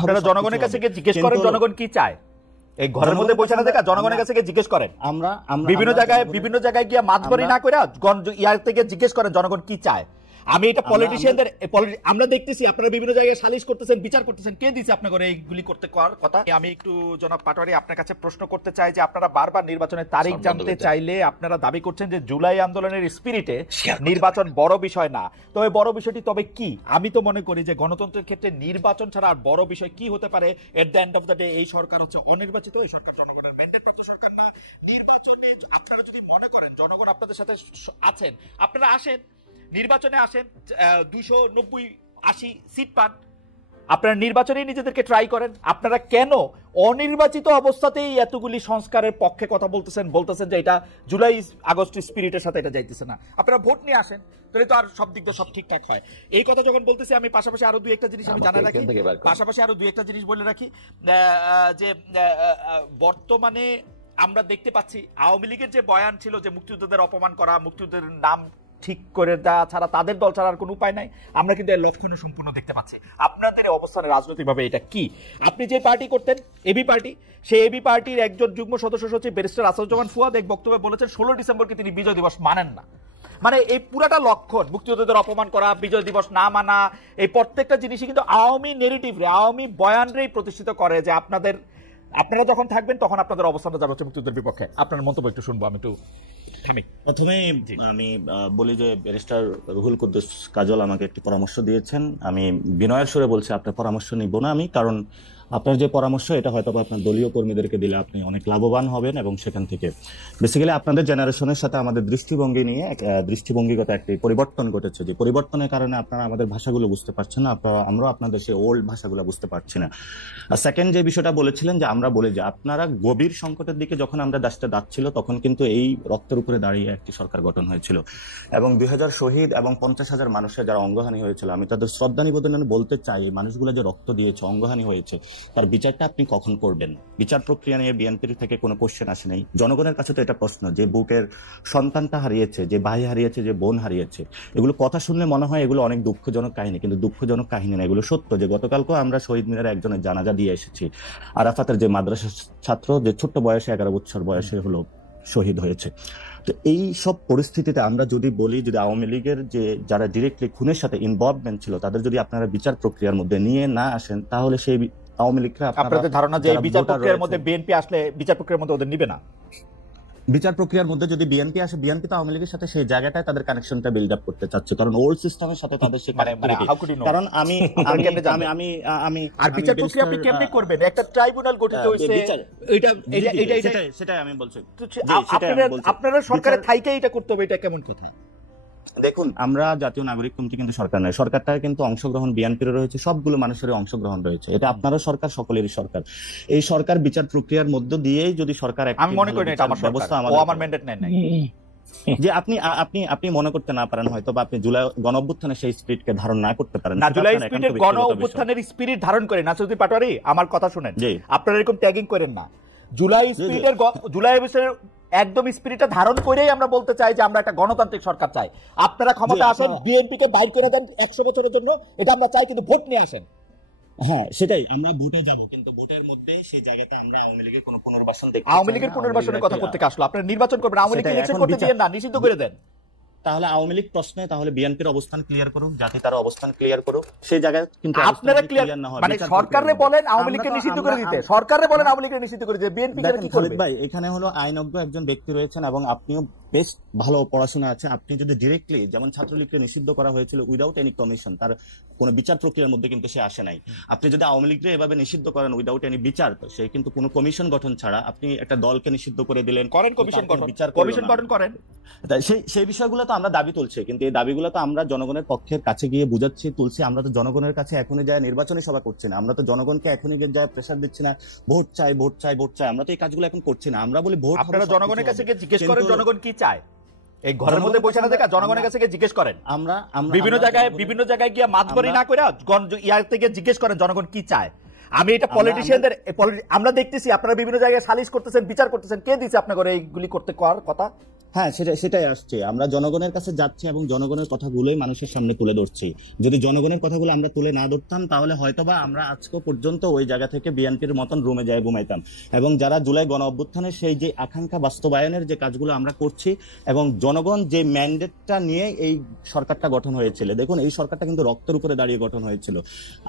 আপনারা জনগণের কাছে গিয়ে জিজ্ঞেস করেন জনগণ কি চায়। এই ঘরের মধ্যে বসে না দেখা জনগণের কাছে গিয়ে জিজ্ঞেস করেন। আমরা বিভিন্ন জায়গায় গিয়ে মাতবরি না করে ইয়ার থেকে জিজ্ঞেস করেন জনগণ কি চায়। আমি এটা পলিটিশিয়ানদের আমরা দেখতেছি আপনারা বিভিন্ন জায়গায় সালিশ করতেছেন, বিচার করতেছেন, কে দিছে আপনাকে এইগুলি করতে কথা। আমি একটু জনাব পাটোয়ারি আপনার কাছে প্রশ্ন করতে চাই যে আপনারা বারবার নির্বাচনের তারিখ জানতে চাইলে আপনারা দাবি করছেন যে জুলাই আন্দোলনের স্পিরিটে নির্বাচন বড় বিষয় না। তবে বড় বিষয়টি তবে কি? আমি তো মনে করি যে গণতন্ত্রের ক্ষেত্রে নির্বাচন ছাড়া আর বড় বিষয় কি হতে পারে? At the end of the day এই সরকার হচ্ছে অনির্বাচিত, এই সরকার জনগণের ম্যান্ডেটপ্রাপ্ত সরকার না। নির্বাচনে আপনারা যদি মনে করেন জনগণ আপনাদের সাথে আছেন, আপনারা আসেন, নির্বাচনে আসেন, 290-80 সিট পান, আপনারা নির্বাচনে নিজেদেরকে ট্রাই করেন। আপনারা কেন অনির্বাচিত অবস্থাতেই এতগুলি সংস্কারের পক্ষে কথা বলতেছেন যে এটা জুলাই আগস্ট স্পিরিটের সাথে এটা যাইতেছে না? আপনারা ভোট নিয়ে আসেন, তাহলে তো আর সব দিক দিয়ে সব ঠিকঠাক হয়। এই কথা যখন বলতেছি আমি পাশাপাশি আরো দুই একটা জিনিস আমি জানা রাখি, বলে রাখি যে বর্তমানে আমরা দেখতে পাচ্ছি আওয়ামী লীগের যে বয়ান ছিল যে মুক্তিযোদ্ধাদের অপমান করা, মুক্তিযোদ্ধাদের নাম ঠিক করে দেওয়া ছাড়া, তাদের দল ছাড়া আর কোনো উপায় নাই, আমরা কিন্তু এর লক্ষণ সম্পূর্ণ দেখতে পাচ্ছি। আপনাদের অবস্থানে রাজনৈতিকভাবে এটা কি? আপনি যে পার্টি করতেন এবি পার্টি, সেই এবি পার্টির একজন যুগ্ম সদস্য সচিব ব্যারিস্টার আসাদুজ্জামান ফুয়াদ এক বক্তব্যে বলেছেন 16 ডিসেম্বরকে তিনি বিজয় দিবস মানেন না। মানে এই পুরাটা লক্ষণ মুক্তিযোদ্ধাদের অপমান করা, বিজয় দিবস না মানা, এই প্রত্যেকটা জিনিসই কিন্তু আওয়ামী নেগেটিভ রে, আওয়ামী বয়ানরেই প্রতিষ্ঠিত করে যে আপনারা যখন থাকবেন তখন আপনাদের অবস্থানটা যাবে হচ্ছে মুক্তিযুদ্ধের বিপক্ষে। আপনার মন্তব্য একটু শুনবো। আমি একটু প্রথমে আমি বলি যে ব্যারিস্টার রুহুল কুদ্দুস কাজল আমাকে একটি পরামর্শ দিয়েছেন। আমি বিনয়ের সুরে বলছি আপনার পরামর্শ নিব না আমি, কারণ আপনার যে পরামর্শ এটা হয়তো আপনার দলীয় কর্মীদেরকে দিলে আপনি অনেক লাভবান হবেন এবং সেখান থেকে বেসিক্যালি আপনাদের জেনারেশনের সাথে আমাদের দৃষ্টিভঙ্গি নিয়ে দৃষ্টিভঙ্গিগত একটি পরিবর্তন ঘটেছে, যে পরিবর্তনের কারণে আপনারা আমাদের ভাষাগুলো বুঝতে পারছেন না, আমরা আপনাদের সেই ওল্ড ভাষাগুলো বুঝতে পারছি না। আর সেকেন্ড যে বিষয়টা বলেছিলেন যে আমরা বলি যে আপনারা গভীর সংকটের দিকে যখন আমরা দেশটা যাচ্ছিল তখন কিন্তু এই রক্তের উপরে দাঁড়িয়ে একটি সরকার গঠন হয়েছিল এবং 2000 শহীদ এবং 50,000 মানুষের যারা অঙ্গহানি হয়েছিল, আমি তাদের শ্রদ্ধা নিবেদন বলতে চাই এই মানুষগুলো যে রক্ত দিয়েছে, অঙ্গহানি হয়েছে, তার বিচারটা আপনি কখন করবেন? বিচার প্রক্রিয়া নিয়ে বিএনপির থেকে কোনো কোশ্চেন আসে নাই। জনগণের কাছে তো এটা প্রশ্ন, যে বুকের সন্তানটা হারিয়েছে, যে ভাই হারিয়েছে, যে বোন হারিয়েছে, এগুলো কথা শুনলে মনে হয় এগুলো অনেক দুঃখজনক কাহিনী, কিন্তু দুঃখজনক কাহিনী না, এগুলো সত্য। যে গতকালকেও আমরা শহীদ মিনারে একজনের জানাজা দিয়ে এসেছি, আরাফাতের যে মাদ্রাসা ছাত্র, যে ছোট্ট বয়সে 11 বছর বয়সে হলো শহীদ হয়েছে। তো এই সব পরিস্থিতিতে আমরা যদি বলি, যদি আওয়ামী লীগের যে যারা ডিরেক্টলি খুনের সাথে ইনভলভমেন্ট ছিল তাদের যদি আপনারা বিচার প্রক্রিয়ার মধ্যে নিয়ে না আসেন, তাহলে সেই আওয়ামী লীগরা, আপনাদের ধারণা যে বিচার প্রক্রিয়ার মধ্যে বিএনপি আসলে বিচার প্রক্রিয়ার মধ্যে ওদের নিবে না? বিচার প্রক্রিয়ার মধ্যে যদি বিএনপি আসে, বিএনপি তো আওয়ামী লীগের সাথে সেই জায়গাটায় তাদের কানেকশনটা বিল্ড আপ করতে চাচ্ছে, কারণ ওল্ড সিস্টেমের সাথে তাদের সেই কারণ আমি আর বিচার প্রক্রিয়া আপনি কেমনে করবেন? একটা ট্রাইব্যুনাল গঠিত হইছে, সেটাই আমি বলছি। আপনারা সরকারের থাইকে এটা করতে হবে, এটা কেমন কথা? দেখুন, আমরা জাতীয় নাগরিক কমিটি কিন্তু সরকার নয়, সরকারটা কিন্তু অংশগ্রহণ বিএনপির রয়েছে, সবগুলো মানুষের অংশগ্রহণ রয়েছে, এটা আপনারও সরকার, সকলেরই সরকার। এই সরকার বিচার প্রক্রিয়ার মধ্য দিয়েই যদি সরকার, আমি মনে করি এটা আমার ব্যবস্থা, আমার ম্যান্ডেট নেয় নাই যে আপনি মনে করতে না পারেন হয়তো, বা আপনি জুলাই গণ অভ্যুত্থানের সেই স্পিরিটকে ধারণ না করতে পারেন না। জুলাই স্পিরিটের গণ অভ্যুত্থানের স্পিরিট ধারণ করে না। নাসিরুদ্দিন পাটোয়ারি আমার কথা শুনেন, আপনারা এরকম ট্যাগিং করেন না। জুলাই স্পিরিটের একদম স্পিরিটটা ধারণ করেই আমরা বলতে চাই যে আমরা একটা গণতান্ত্রিক সরকার চাই। আপনারা ক্ষমতা আসেন, বিএনপিকে বাইর করে দেন 100 বছরের জন্য, এটা আমরা চাই, কিন্তু ভোট নিয়ে আসেন। হ্যাঁ, সেটাই, আমরা ভোটে যাব, কিন্তু ভোটের মধ্যে সেই জায়গাতে আমরা আওয়ামী লীগের কোনো পুনর্বাসন দেখব। আওয়ামী লীগের পুনর্বাসনের কথা করতে আসলো, আপনারা নির্বাচন করবেন, আওয়ামী লীগকে ইলেকশন করতে দিয়েন না, নিষিদ্ধ করে দেন। তাহলে আওয়ামী লীগ প্রশ্নে তাহলে বিএনপির অবস্থান ক্লিয়ার করুক, জাতি তার অবস্থান ক্লিয়ার করুক, সেই জায়গায় কিন্তু আপনারা ক্লিয়ার না হয়। মানে সরকারে বলেন আওয়ামী লীগকে নিষিদ্ধ করে দিতে, সরকারে বলেন আওয়ামী লীগকে নিষিদ্ধ করে দিতে, বিএনপি কি করবে? ভাই, এখানে হলো আইনজ্ঞ একজন ব্যক্তি রয়েছেন এবং আপনিও বেশ ভালো পড়াশোনা আছে। আপনি যদি ডিরেক্টলি, যেমন ছাত্রলীগকে নিষিদ্ধ করা হয়েছিল উইদাউট এনি কমিশন, তার কোনো বিচার প্রক্রিয়ার মধ্যে কিন্তু সে আসে নাই। আপনি যদি আওয়ামী লীগকে এভাবে নিষিদ্ধ করেন উইদাউট এনি বিচার, সে কিন্তু কোনো কমিশন গঠন ছাড়া আপনি একটা দলকে নিষিদ্ধ করে দিলেন, করেন কমিশন গঠন, বিচার কমিশন গঠন করেন, সেই বিষয়গুলো তো আমরা দাবি তুলছি, কিন্তু এই দাবিগুলো তো আমরা জনগণের পক্ষের কাছে গিয়ে বুঝাচ্ছি, তুলছি। আমরা তো জনগণের কাছে এখনই যায় নির্বাচনী সভা করছি না, আমরা তো জনগণকে এখনই যায় প্রেসার দিচ্ছি না, ভোট চাই ভোট চাই ভোট চাই, আমরা তো এই কাজগুলো এখন করছি না। আমরা বলি ভোট, আপনারা জনগণের কাছে গিয়ে জিজ্ঞেস করেন জনগণ কি চায়। এই ঘরের মধ্যে বসে না দেখা জনগণের কাছে গিয়ে জিজ্ঞেস করেন। আমরা বিভিন্ন জায়গায় গিয়ে মাতবরি না করে ইয়ার থেকে জিজ্ঞেস করেন জনগণ কি চায়। আমি এটা পলিটিশিয়ানদের আমরা দেখতেছি আপনারা বিভিন্ন জায়গায় সালিশ করতেছেন, বিচার করতেছেন, কে দিছে আপনাকে এইগুলি করতে কথা? হ্যাঁ, সেটাই আসছে। আমরা জনগণের কাছে যাচ্ছি এবং জনগণের কথাগুলোই মানুষের সামনে তুলে ধরছি। যদি জনগণের কথাগুলো আমরা তুলে না ধরতাম তাহলে হয়তোবা আমরা আজকে পর্যন্ত ওই জায়গা থেকে বিএনপির মতন রুমে যায় ঘুমাইতাম। এবং যারা জুলাই গণ অভ্যুত্থানের সেই যে আকাঙ্ক্ষা বাস্তবায়নের যে কাজগুলো আমরা করছি এবং জনগণ যে ম্যান্ডেটটা নিয়ে এই সরকারটা গঠন হয়েছিল, দেখুন এই সরকারটা কিন্তু রক্তের উপরে দাঁড়িয়ে গঠন হয়েছিল।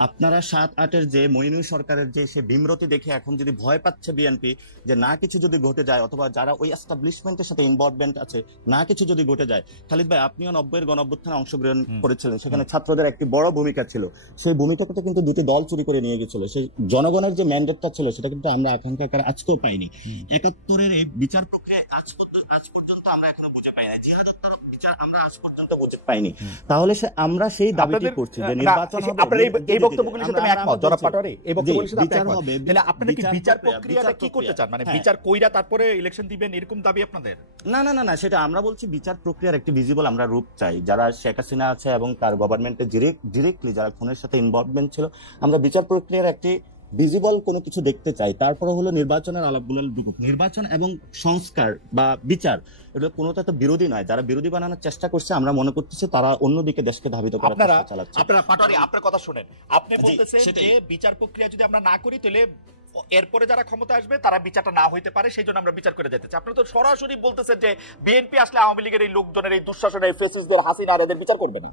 আপনারা 7-8-এর যে মইনুল সরকারের যে সে বিমরতি দেখে এখন যদি ভয় পাচ্ছে বিএনপি যে না কিছু যদি ঘটে যায়, অথবা যারা ওই এস্টাবলিশমেন্টের সাথে ইনভলভমেন্ট আছে না কিছু যদি ঘটে যায়। খালিদ ভাই, আপনিও 90-এর গণঅভ্যুত্থানে অংশগ্রহণ করেছিলেন, সেখানে ছাত্রদের একটি বড় ভূমিকা ছিল। সেই ভূমিকাটা কিন্তু দুটি দল চুরি করে নিয়ে গেছিল। সেই জনগণের যে ম্যান্ডেটটা ছিল সেটা কিন্তু আমরা আকাঙ্ক্ষা আকারে আজকেও পাইনি। 71-এর এই বিচার প্রক্রিয়া আজ পর্যন্ত আমরা এখনো বুঝে পাই না। জিহাদ হত্যার বিচার আমরা আজ পর্যন্ত বুঝে পাইনি। তাহলে আমরা সেই দাবিটি করছি যে নির্বাচন হবে। আপনার এই বক্তব্যগুলোর সাথে আমি একমত জনাব পাটোয়ারি, এই বক্তব্যগুলোর সাথে আপনি একমত। তাহলে আপনারা কি বিচার প্রক্রিয়াটা কি করতে চান? মানে বিচার কইরা তারপরে ইলেকশন দিবেন এরকম দাবি আপনাদের? না, সেটা আমরা বলছি বিচার প্রক্রিয়ার একটি ভিজিবল আমরা রূপ চাই। যারা শেখ হাসিনা আছে এবং তার গভর্নমেন্টে ডিরেক্টলি যারা খুনের সাথে ইনভলভমেন্ট ছিল, আমরা বিচার প্রক্রিয়ার একটি ভিজিবল কোনো কিছু দেখতে চাই। তারপরে হলো নির্বাচনের আলাপগুলো ঢুকুক। নির্বাচন এবং সংস্কার বা বিচার এটা কোনোটা তো বিরোধী নয়। যারা বিরোধী বানানোর চেষ্টা করছে আমরা মনে করতেছি তারা অন্যদিকে দেশকে ধাবিত করার চেষ্টা চালাচ্ছে। আপনারা পাটোয়ারি আপনার কথা শুনেন, আপনি বলতেছেন যে বিচার প্রক্রিয়া যদি আমরা না করি তাহলে এরপরে যারা ক্ষমতা আসবে তারা বিচারটা না হইতে পারে, সেই জন্য আমরা বিচার করে যেতে চাই। আপনারা তো সরাসরি বলতেছেন যে বিএনপি আসলে আওয়ামী লীগের এই লোকজনের এই দুঃশাসনের এই ফেসিস্টদের হাসিনা এদের বিচার করবে না।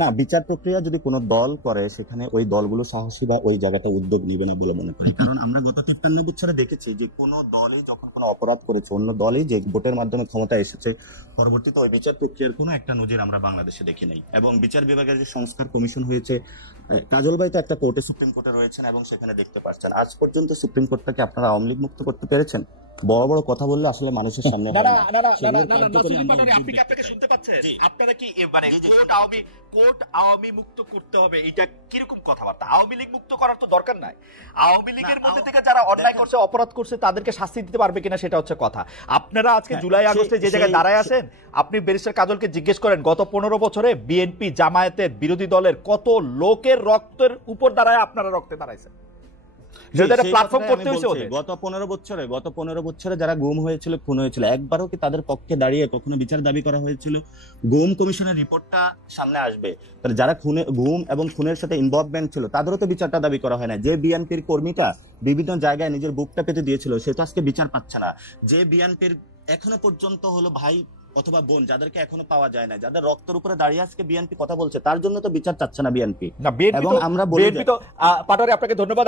না, বিচার প্রক্রিয়া যদি কোনো দল করে সেখানে ওই দলগুলো সাহসী বা ওই জায়গাটা উদ্যোগ নিবে না বলে মনে করি। কারণ আমরা গত 53 বছরে দেখেছি যে কোনো দলই যখন কোনো অপরাধ করেছে, অন্য দলই যে ভোটের মাধ্যমে ক্ষমতা এসেছে, পরবর্তীতে ওই বিচার প্রক্রিয়ার কোনো একটা নজির আমরা বাংলাদেশে দেখি নাই। এবং বিচার বিভাগের যে সংস্কার কমিশন হয়েছে, কাজল ভাই তো একটা কোর্টে সুপ্রিম কোর্টে রয়েছেন এবং সেখানে দেখতে পাচ্ছেন আজ পর্যন্ত সুপ্রিম কোর্টটাকে আপনারা আওয়ামী লীগ মুক্ত করতে পেরেছেন? বড় বড় কথা বললে আসলে মানুষের সামনে আপনাকে শুনতে পাচ্ছেন? আপনারা কি মানে কোর্ট আওয়ামী মুক্ত করতে হবে, এটা কিরকম কথাবার্তা? আওয়ামী লীগ মুক্ত করার তো দরকার নাই। আওয়ামী লীগের মধ্যে থেকে যারা অন্যায় করছে, অপরাধ করছে, তাদেরকে শাস্তি দিতে পারবে কিনা সেটা হচ্ছে কথা। আপনারা আজকে জুলাই আগস্টে যে জায়গায় দাঁড়ায় আছেন, আপনি ব্যারিস্টার কাজলকে জিজ্ঞেস করেন গত 15 বছরে বিএনপি জামায়াতের বিরোধী দলের কত লোকের রক্তের উপর দাঁড়ায় আপনারা রক্তে দাঁড়াইছেন। গত 15 বছরে যারা গুম হয়েছিল, খুন হয়েছিল, একবারও কি তাদের পক্ষে দাঁড়িয়ে কখনো বিচার দাবি করা হয়েছিল? গুম কমিশনের রিপোর্টটা সামনে আসবে, যারা গুম এবং খুনের সাথে ইনভলভমেন্ট ছিল তাদেরও তো বিচারটা দাবি করা হয় না। যে বিএনপির কর্মীটা বিভিন্ন জায়গায় নিজের বুকটা পেতে দিয়েছিল সে তো আজকে বিচার পাচ্ছে না। যে বিএনপির এখনো পর্যন্ত হলো ভাই অথবা বোন যাদেরকে এখনো পাওয়া যায় না, যাদের রক্তের উপরে দাঁড়িয়ে আজকে বিএনপি কথা বলছে, তার জন্য তো বিচার চাচ্ছে না বিএনপি। এবং আমরা বলি পাটোয়ারি আপনাকে ধন্যবাদ।